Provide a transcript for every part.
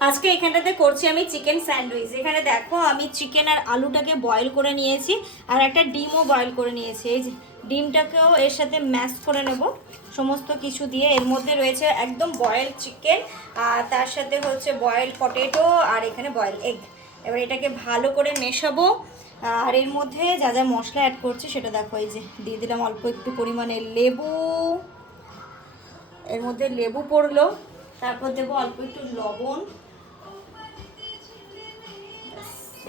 আজকে এখানটাতে করছি আমি চিকেন স্যান্ডউইচ। এখানে দেখো আমি চিকেন আর আলুটাকে বয়েল করে নিয়েছি, আর একটা ডিমও বয়েল করে নিয়েছি। এই যে ডিমটাকেও এর সাথে ম্যাশ করে নেব সমস্ত কিছু দিয়ে। এর মধ্যে রয়েছে একদম বয়েল চিকেন, আর তার সাথে হচ্ছে বয়েল পটেটো, আর এখানে বয়েল এগ। এবার এটাকে ভালো করে মেশাবো। আর এর মধ্যে যা যা মশলা অ্যাড করছি সেটা দেখো। এই যে দিয়ে দিলাম অল্প একটু পরিমাণে লেবু, এর মধ্যে লেবু পড়লো। তারপর দেবো অল্প একটু লবণ।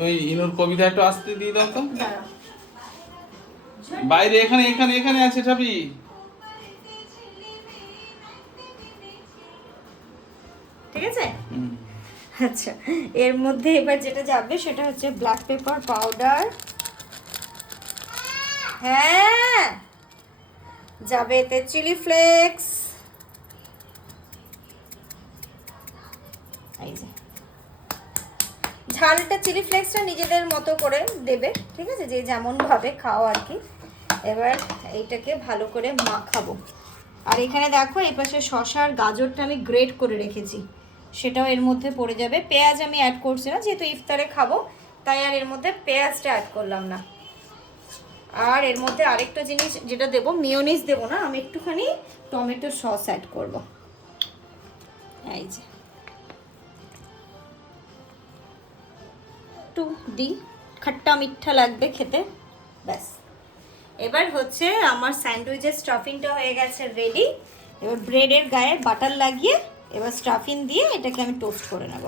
ওই ইনুর কবিতা একটু আসতে দিয়ে দাও তো। দাঁড়াও, বাইরে এখানে এখানে এখানে আছে চাবি। ঠিক আছে। আচ্ছা, এর মধ্যে এবার যেটা যাবে সেটা হচ্ছে ব্ল্যাক পেপার পাউডার। হ্যাঁ, যাবে এতে চিলি ফ্লেক্স। এই যে ঝালটা চিলি ফ্লেক্সটা নিজেদের মতো করে দেবে, ঠিক আছে, যে যেমন ভাবে খাও আর কি। এবার এইটাকে ভালো করে মাখাবো। আর এখানে দেখো এই পাশে শসা আর গাজরটা আমি গ্রেট করে রেখেছি, সেটাও এর মধ্যে পড়ে যাবে। পেঁয়াজ আমি অ্যাড করছি না, যেহেতু ইফতারে খাবো তাই আর এর মধ্যে পেঁয়াজটা অ্যাড করলাম না। আর এর মধ্যে আরেকটা জিনিস যেটা দেবো, মিয়োনিজ দেবো না, আমি একটুখানি টমেটো সস অ্যাড করব। এই যে একটু দিই, খাট্টা মিঠা লাগবে খেতে। ব্যাস, এবার হচ্ছে আমার স্যান্ডউইচের স্টাফিংটা হয়ে গেছে রেডি। এবার ব্রেডের গায়ে বাটার লাগিয়ে এবার স্টাফিং দিয়ে এটাকে আমি টোস্ট করে নেব।